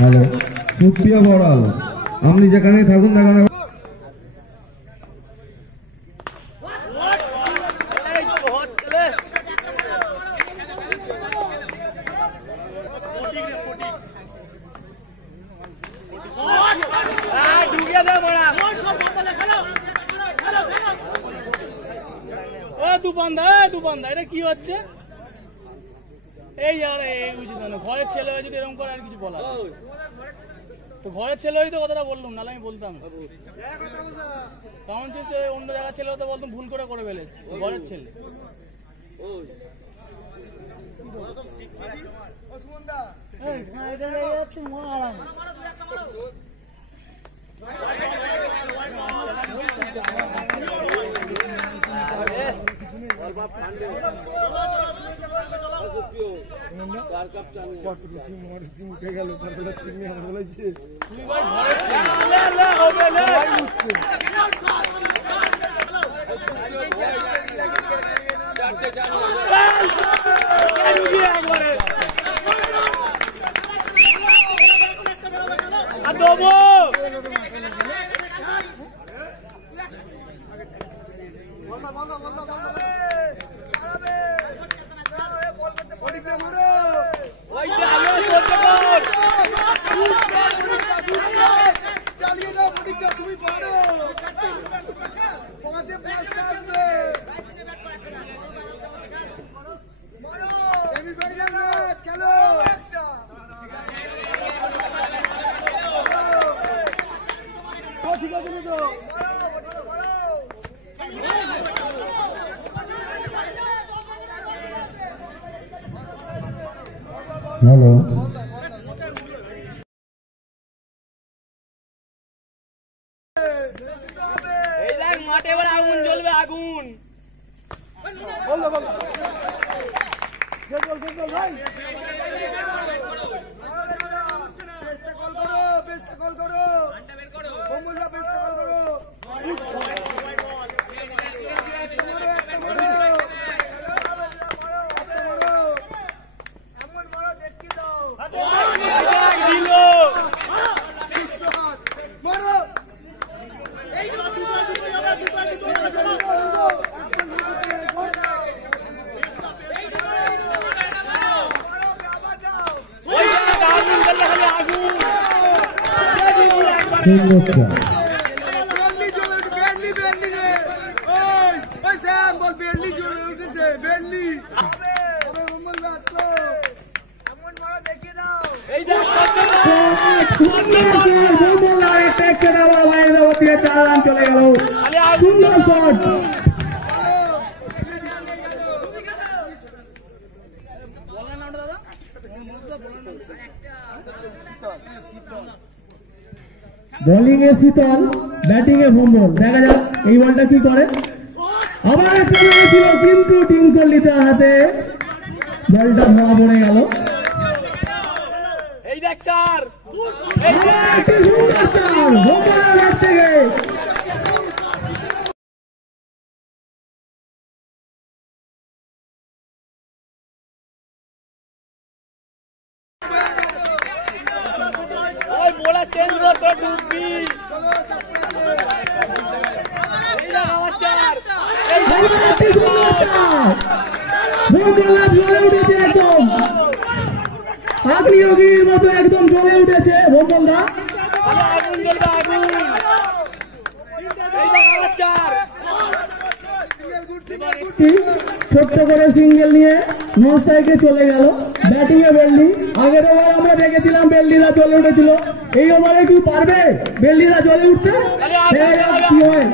Hello, সুপ্রিয় বড়াল, আপনি যেখানে থাকুন না কেন দুবান্ধা এটা কি হচ্ছে? এই আর এই উচিত না, ঘরের ছেলে হয়ে যদি এরকম করে আর কিছু বলা তো ঘরের ছেলে হয়ে তো কথাটা বললাম, নাহলে আমি বলতাম কারণ হচ্ছে অন্য জায়গার ছেলে হতে বলতাম ভুল করে করে ফেলেছে, ঘরের ছেলে। উঠে গেল বলেছে হ্যালো, মাঠে এবার আগুন জ্বলবে, আগুন চলে গেল সুন্দর শট। বোলিং এ শীতল, ব্যাটিং এ ভম্বল। দেখা যাক এই বলটা কি করে। আবার চলে গেছিল কিন্তু টিঙ্কলিতার হাতে বলটা ধরা পড়ে গেল। এই দেখ চার, থেকে बोला चेंज तो डूबी একদম আগ্নিয়োগীর মতো একদম জ্বলে উঠেছে ভোমলদা। ছোট্ট করে সিঙ্গেল নিয়ে নন স্ট্রাইকে চলে গেল। ব্যাটিং এ বেল্লি। আগের ওভার আমরা দেখেছিলাম বেল্লিরা জ্বলে উঠেছিল, এই ওভারে কি পারবে বেল্লিরা জ্বলে উঠতে? কি হয়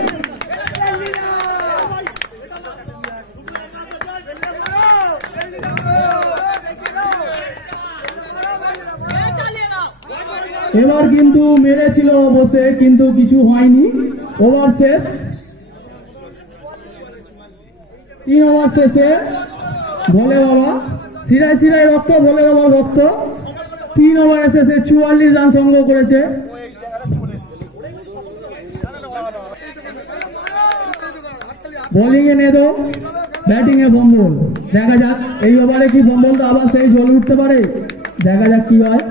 এবার কিন্তু মেরেছিল বসে, কিন্তু কিছু হয়নি। ওভার শেষ, 3 ওভার শেষে ভোলে বাবা শিরায় শিরায় রক্ত, ভোলে বাবার রক্ত। 3 ওভারে শেষে 44 রান সংগ্রহ করেছে। বোলিং এ নেদো, ব্যাটিং এ বম্বল। দেখা যাক এই ওভারে কি বম্বলটা আবার সেই জ্বলে উঠতে পারে, দেখা যাক কি হয়।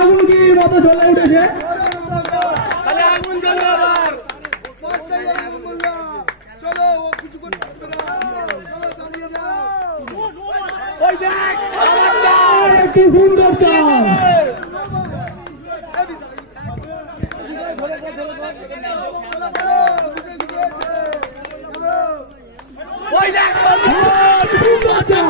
আগুনগির মতো জ্বলে উঠেছে। একটি সুন্দর চাল, সুন্দর চাল।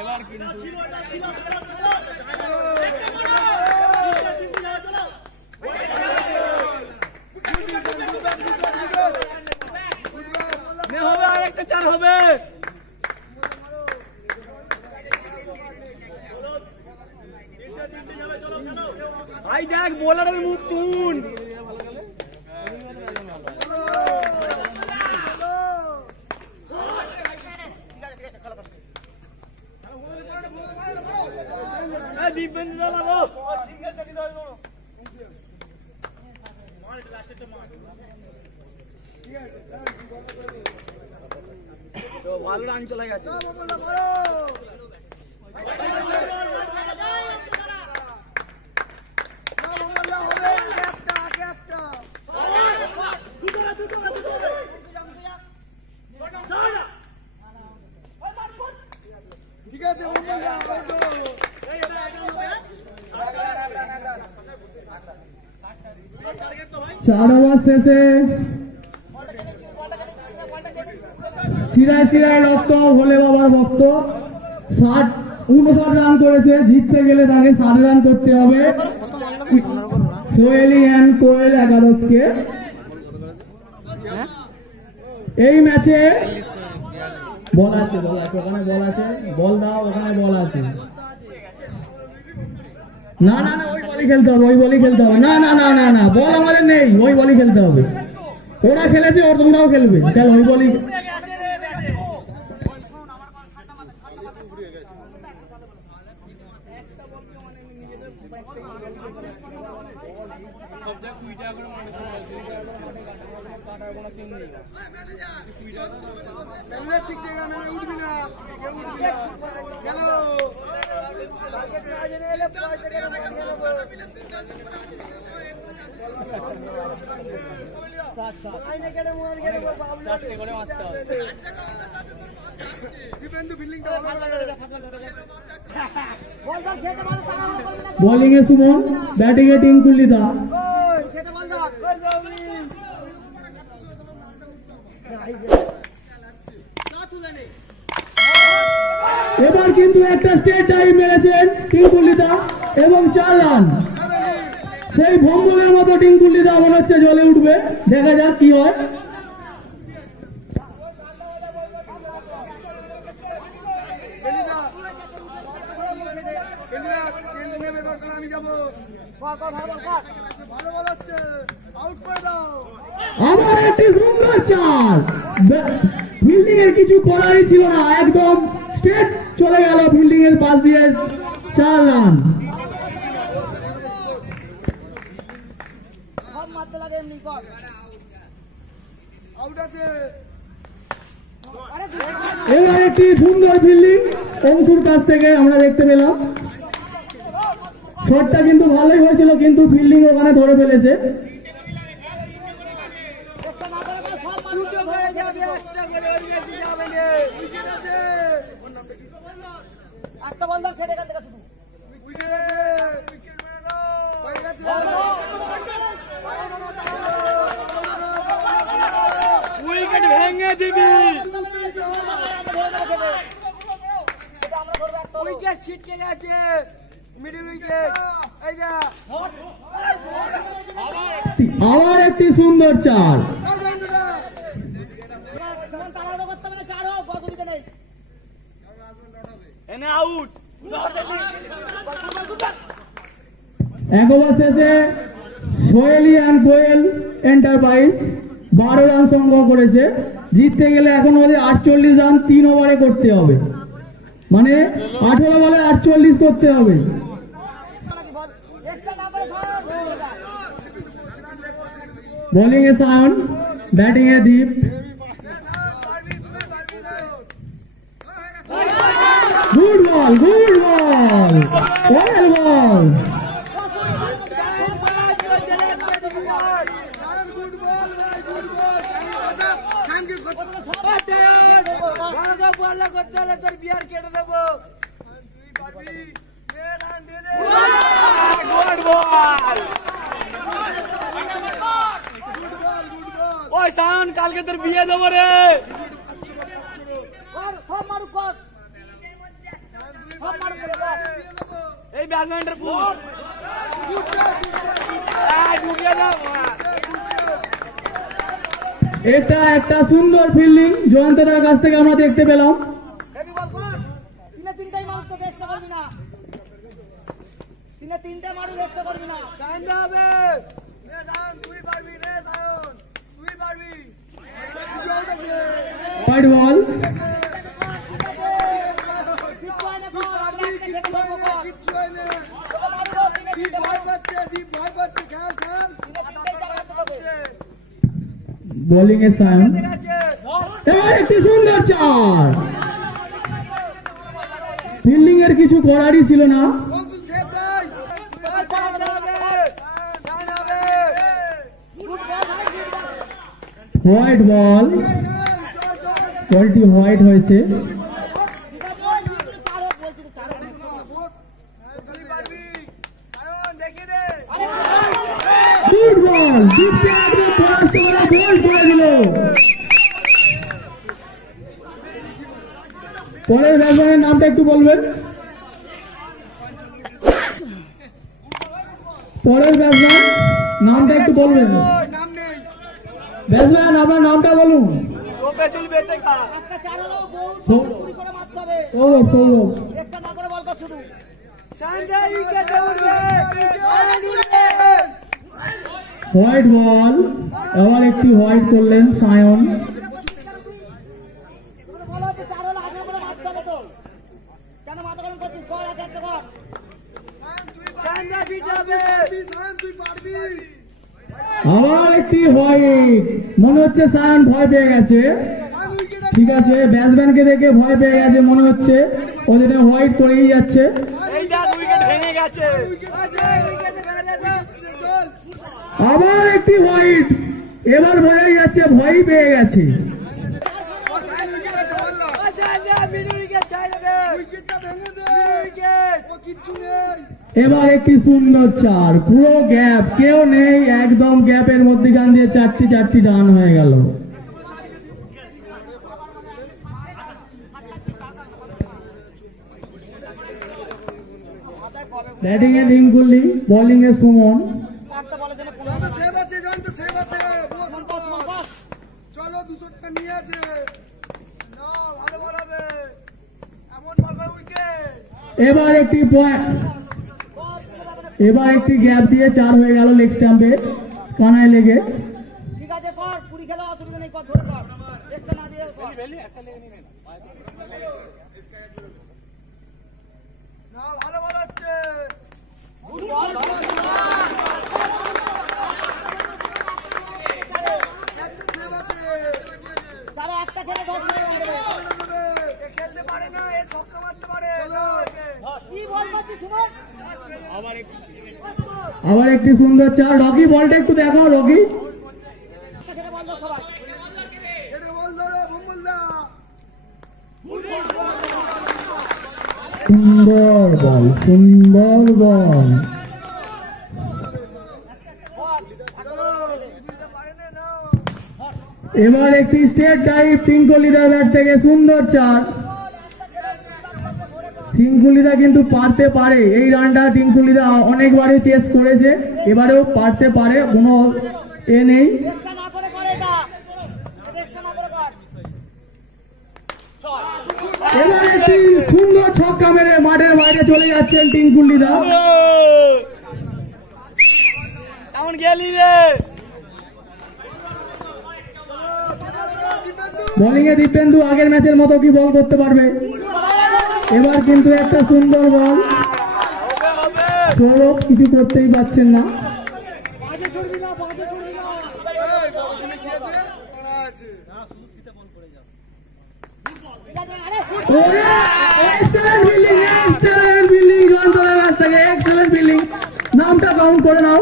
এবার কিন্তু হবে, আরেকটা চার হবে। ভাই দেখ বোলারের মুখ তুন। ভালো রান চলে গেছে। ঠিক আছে 4 ওভার শেষে শিরায় শিরায় রক্ত, ভোলে বাবার ভক্ত। 59 রান করেছে, জিততে গেলে তাকে 60 রান করতে হবে। সোহেলি অ্যান্ড কোয়েল 11কে এই ম্যাচে বল আছে, ওখানে বল আছে, বল দাও, ওখানে বল আছে। না না না, ওই বলই খেলতে হবে, ওই বলই খেলতে হবে। না না না না না, বল আমাদের নেই, ওই বলই খেলতে হবে। ওরা খেলেছে, ওর তোমরাও খেলবে, চল ওই বলই। बॉलिंग है सुमन, बैटिंग है टिंकुली दा। এবার কিন্তু একটা স্টেট ডাইভ মেরেছেন টিঙ্কুলিদা এবং 4 রান। সেই ভঙ্গুলের মতো টিঙ্কুলিদা মনে হচ্ছে জ্বলে উঠবে, দেখা যাক কি হয়। আবার একটি সুন্দর চাল, ফিল্ডিং এর কিছু করারই ছিল না, একদম স্ট্রেট চলে গেল ফিল্ডিং এর পাশ দিয়ে। 4 রান। এবার একটি সুন্দর ফিল্ডিং অংশুর কাছ থেকে আমরা দেখতে পেলাম। শটটা কিন্তু ভালোই হয়েছিল, কিন্তু ফিল্ডিং ওখানে ধরে ফেলেছে। উইকেট ভেঙে ভেঙে দিবি। উইকেট ছিটকে গেছে, মিডল উইকেট। এই যা আবার একটি সুন্দর চার। এনে আউট। এক ওভার শেষে Soheli and Koel enterprise 12 run সংগ্রহ করেছে। জিততে গেলে এখন ওদের 48 রান 3 ওভারে করতে হবে, মানে 18 বলে 48 করতে হবে। বোলিং এ সায়ন, ব্যাটিং এ Deep. Good ball, good ball, well ball. করতে হলে তোর বিয়ার কেটে দেবো। ওই সায়ন, কালকে তোর বিয়ে দেবো রে। এই ব্যাটসম্যানের ফুল ঢুকিয়ে দাও। এটা একটা সুন্দর ফিল্ডিং জয়ন্তদার কাছ থেকে আমরা দেখতে পেলাম। তিনটাই মানুষ তো চেষ্টা করবি না, তিনটা মানুষ চেষ্টা করবি না। চাইতে হবে, তুই পারবি রে সায়ন, তুই পারবি। White ball. বোলিং এ সায়ন, এবার একটি সুন্দর চার। ফিল্ডিং এর কিছু করারই ছিল না। হোয়াইট বল, বলটি হোয়াইট হয়েছে। গুড বল, দীপকে একদম পরাস্ত করা বল করে দিল। পরের ব্যাটসম্যানের নামটা একটু বলবেন। পরের ব্যাটসম্যান নামটা একটু বলবেন। ব্যাটসম্যান আপনার নামটা বলুন। চোপে চুল বেঁচে খা। সৌরভ, সৌরভ। হোয়াইট বল, আবার একটি হোয়াইট করলেন সায়ন। আবার একটি হোয়াইট, মনে হচ্ছে সায়ন ভয় পেয়ে গেছে। ঠিক আছে, ব্যাটসম্যানকে দেখে ভয় পেয়ে গেছে মনে হচ্ছে, ও যেটা হোয়াইট করেই যাচ্ছে। উইকেট ভেঙে গেছে। আবার একটি হোয়াইট, এবার বোঝাই যাচ্ছে ভয় পেয়ে গেছে। এবার একটি সুন্দর চার, পুরো গ্যাপ, কেউ নেই, একদম গ্যাপের মধ্যখান দিয়ে চারটি রান হয়ে গেল। ব্যাটিং এ রিঙ্কুলি, বোলিং এ সুমন। চলো 200 টাকা নিয়ে আছে। এবার একটি পয়েন্ট, এবার একটি গ্যাপ দিয়ে চার হয়ে গেল লেগ স্ট্যাম্পে, কানায় লেগে। ঠিক আছে, কর পুরি খেলা, অসুবিধা নেই, কর ধরে কর, একটা না দিয়ে কর। না ভালো ভালো হচ্ছে। তারা একটা খেলে 10 মিনিট লাগবে। খেলতে পারে না, এ ছক্কা মারতে পারে। কি বল করছিস সুমন? আবার একটি সুন্দর চার। রকি বলটা একটু দেখো, রকি। একটা খেলে বল দাও সবাই। এটা বল ধরো ভুমুলদা। সুন্দর বল, সুন্দর বল। এবার একটি স্টেট টাইপ টিঙ্কলিদার ব্যাট থেকে সুন্দর চার। টিঙ্কুলিদা কিন্তু পারতে পারে, এই রানটা টিঙ্কুলিদা অনেকবারই চেস করেছে, এবারেও পারতে পারে, কোনো এ নেই। এবার একটি সুন্দর ছক্কা মেরে মাঠের বাইরে চলে যাচ্ছেন টিঙ্কুলিদা। এমন গেলি রে। বোলিং এ দীপেন্দু আগের ম্যাচের মতো কি বল করতে পারবে? এবার কিন্তু একটা সুন্দর বল, সৌরভ কিছু করতেই পারছেন না। এক্সেলেন্ট ফিল্ডিং, এক্সেলেন্ট ফিল্ডিং জয়ন্তদার কাছ থেকে, এক্সেলেন্ট ফিল্ডিং। নামটা কাউন্ট করে নাও।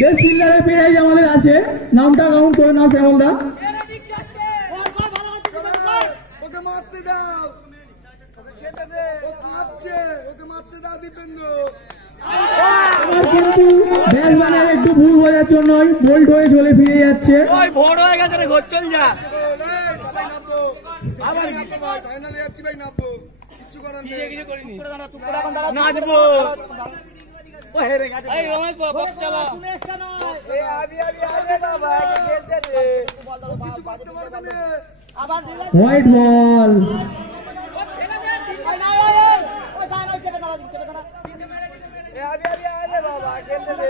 বেস্ট ফিল্ডারে পেয়ে আমাদের আছে, নামটা কাউন্ট করে নাও শ্যামলদা। ওকে মারতে দাও, খেতে দে, ও কাঁপছে, ওকে মারতে দাও দীপেন্দু। এবার কিন্তু ব্যাটসম্যানের একটু ভুল বোঝার জন্যই বোল্ড হয়ে চলে ফিরে যাচ্ছে। ওই ভোর হয়ে গেছে রে, ঘর চল যা। সবাই নামবো, আবার নামবো ভাই, ফাইনালে যাচ্ছি ভাই, নামবো, কিচ্ছু করার নেই। কিছু করিনি। নাচবো। ও হেরে গেছে। এই রমেশ বক্স চালা। এ আবি বাবা, একে খেলতে দে, ও কিছু করতে পারবে না। White ball. এ আবি বাবা, খেলতে দে।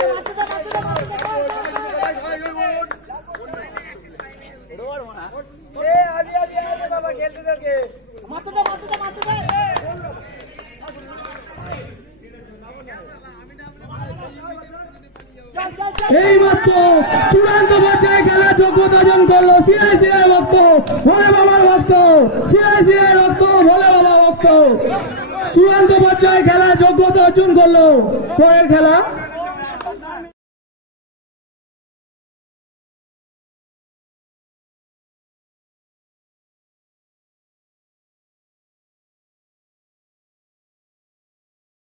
এ আবি বাবা, খেলতে দে কে। এই মাত্র চূড়ান্ত পর্যায়ে খেলার যোগ্যতা অর্জন করলো সিআইসিআই ভক্ত, ভোলে বাবার ভক্ত, সিআইসিআই ভক্ত, ভোলে বাবা ভক্ত। চূড়ান্ত পর্যায়ে খেলার যোগ্যতা অর্জন করলো। পরের খেলা